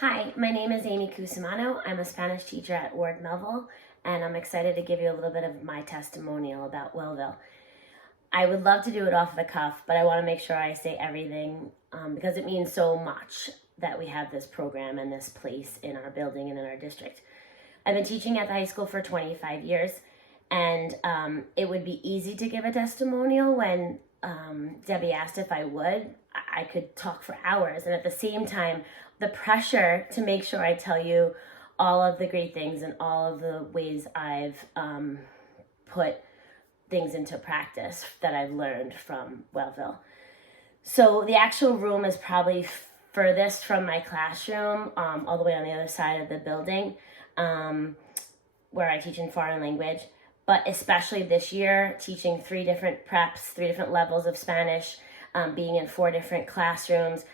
Hi, my name is Amy Cusimano. I'm a Spanish teacher at WellVille, and I'm excited to give you a little bit of my testimonial about WellVille. I would love to do it off the cuff, but I want to make sure I say everything because it means so much that we have this program and this place in our building and in our district. I've been teaching at the high school for 25 years, and it would be easy to give a testimonial. When Debbie asked if I would, I could talk for hours, and at the same time, the pressure to make sure I tell you all of the great things and all of the ways I've put things into practice that I've learned from WellVille. So the actual room is probably furthest from my classroom, all the way on the other side of the building, where I teach in foreign language. But especially this year, teaching 3 different preps, 3 different levels of Spanish, being in 4 different classrooms,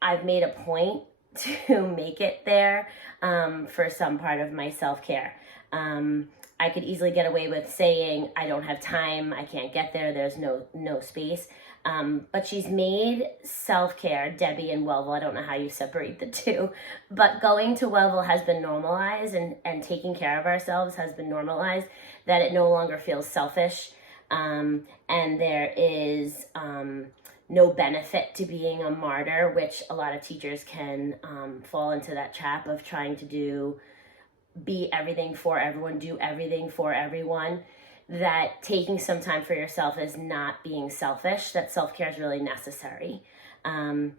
I've made a point to make it there for some part of my self-care. I could easily get away with saying I don't have time, I can't get there, there's no space. But she's made self-care, Debbie and WellVille, I don't know how you separate the two, but going to WellVille has been normalized, and taking care of ourselves has been normalized, that it no longer feels selfish, and there is no benefit to being a martyr, which a lot of teachers can fall into that trap of trying to be everything for everyone, do everything for everyone. That taking some time for yourself is not being selfish, that self-care is really necessary. I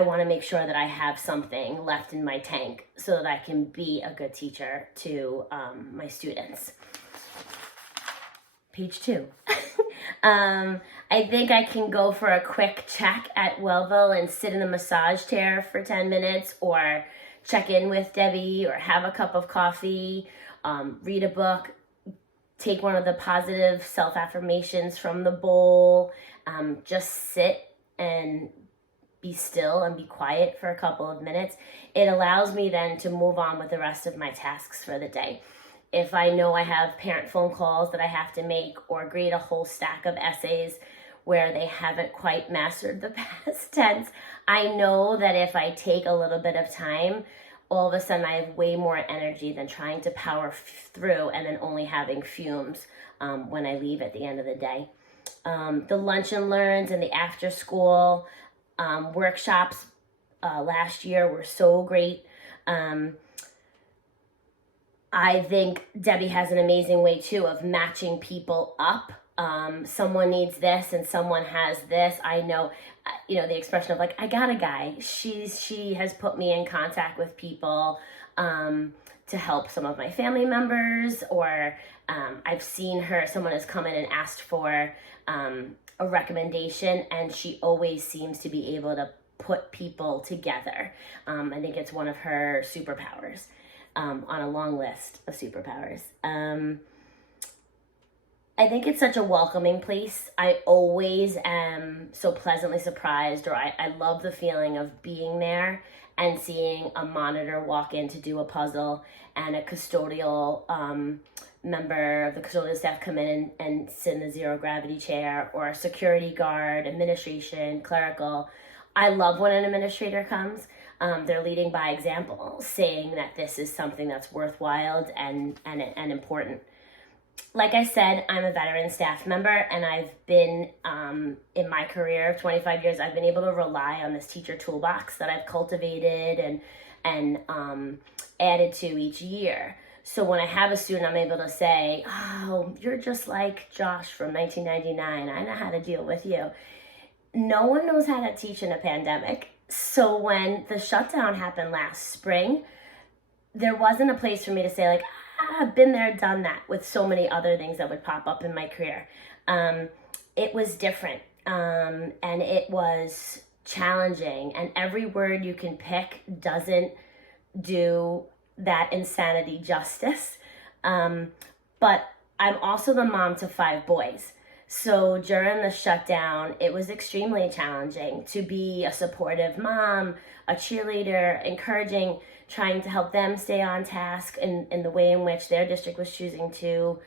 want to make sure that I have something left in my tank so that I can be a good teacher to my students. Page 2. I think I can go for a quick check at WellVille and sit in a massage chair for 10 minutes, or check in with Debbie, or have a cup of coffee, read a book, take one of the positive self-affirmations from the bowl, just sit and be still and be quiet for a couple of minutes. It allows me then to move on with the rest of my tasks for the day. If I know I have parent phone calls that I have to make, or grade a whole stack of essays where they haven't quite mastered the past tense, I know that if I take a little bit of time, all of a sudden I have way more energy than trying to power through and then only having fumes when I leave at the end of the day. The lunch and learns and the after school workshops last year were so great. I think Debbie has an amazing way too of matching people up. Someone needs this and someone has this. I know, the expression of like, I got a guy. She has put me in contact with people to help some of my family members, or I've seen someone has come in and asked for a recommendation, and she always seems to be able to put people together. I think it's one of her superpowers. On a long list of superpowers. I think it's such a welcoming place. I always am so pleasantly surprised, or I love the feeling of being there and seeing a monitor walk in to do a puzzle, and a custodial member of the custodial staff come in and sit in the zero gravity chair, or a security guard, administration, clerical. I love when an administrator comes. They're leading by example, saying that this is something that's worthwhile and important. Like I said, I'm a veteran staff member, and I've been, in my career of 25 years, I've been able to rely on this teacher toolbox that I've cultivated and added to each year. So when I have a student, I'm able to say, oh, you're just like Josh from 1999. I know how to deal with you. No one knows how to teach in a pandemic. So when the shutdown happened last spring, there wasn't a place for me to say like, I've been there, done that, with so many other things that would pop up in my career. It was different, and it was challenging, and every word you can pick doesn't do that insanity justice. But I'm also the mom to 5 boys. So during the shutdown, it was extremely challenging to be a supportive mom, a cheerleader, encouraging, trying to help them stay on task in the way in which their district was choosing to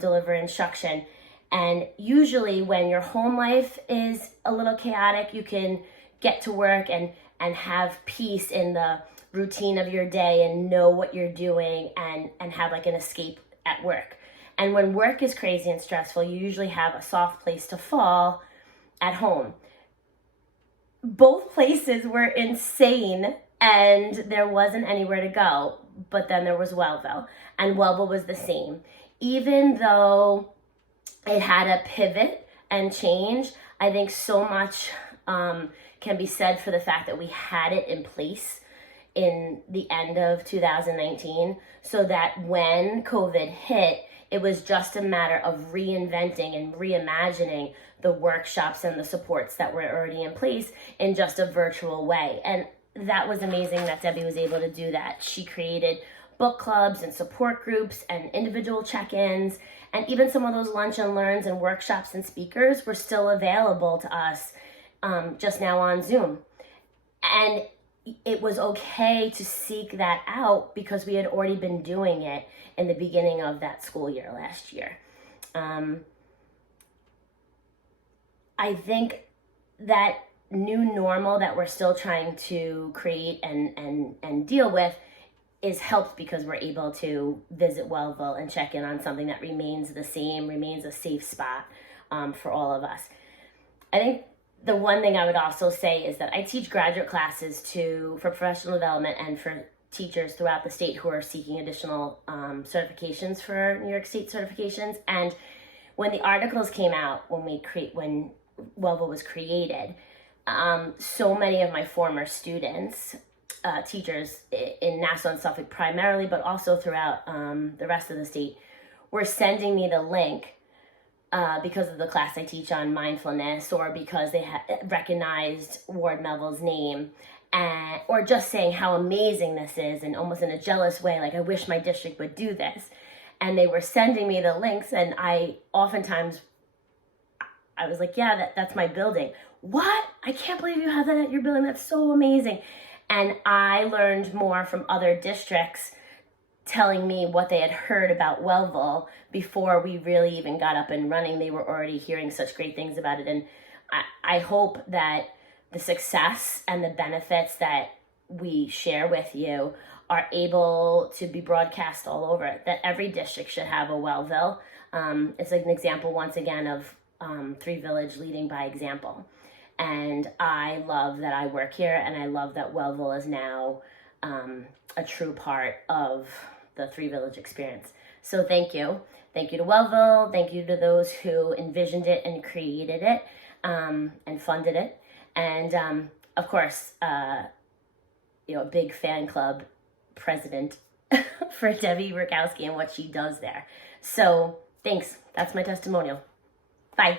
deliver instruction. And usually when your home life is a little chaotic, you can get to work and have peace in the routine of your day and know what you're doing and have like an escape at work. And when work is crazy and stressful, you usually have a soft place to fall at home. Both places were insane and there wasn't anywhere to go, but then there was WellVille, and WellVille was the same. Even though it had a pivot and change, I think so much can be said for the fact that we had it in place in the end of 2019, so that when COVID hit, it was just a matter of reinventing and reimagining the workshops and the supports that were already in place in just a virtual way. And that was amazing that Debbie was able to do that. She created book clubs and support groups and individual check-ins, and even some of those lunch and learns and workshops and speakers were still available to us just now on Zoom. And it was okay to seek that out because we had already been doing it in the beginning of that school year last year. I think that new normal that we're still trying to create and deal with is helped because we're able to visit WellVille and check in on something that remains the same, remains a safe spot for all of us. I think the one thing I would also say is that I teach graduate classes for professional development and for teachers throughout the state who are seeking additional certifications for New York State certifications. And when the articles came out, when WellVille was created, so many of my former students, teachers in Nassau and Suffolk primarily, but also throughout the rest of the state, were sending me the link because of the class I teach on mindfulness, or because they recognized Ward Melville's name, or just saying how amazing this is, and almost in a jealous way, like, I wish my district would do this. And they were sending me the links, and I was like, yeah, that's my building. What? I can't believe you have that at your building. That's so amazing. And I learned more from other districts telling me what they had heard about WellVille before we really even got up and running. They were already hearing such great things about it. And I hope that the success and the benefits that we share with you are able to be broadcast all over, that every district should have a WellVille. It's like an example, once again, of Three Village leading by example. And I love that I work here, and I love that WellVille is now a true part of the Three Village experience. So thank you. Thank you to WellVille. Thank you to those who envisioned it and created it and funded it. And of course, a big fan club president for Debbie Rukowski and what she does there. So thanks. That's my testimonial. Bye.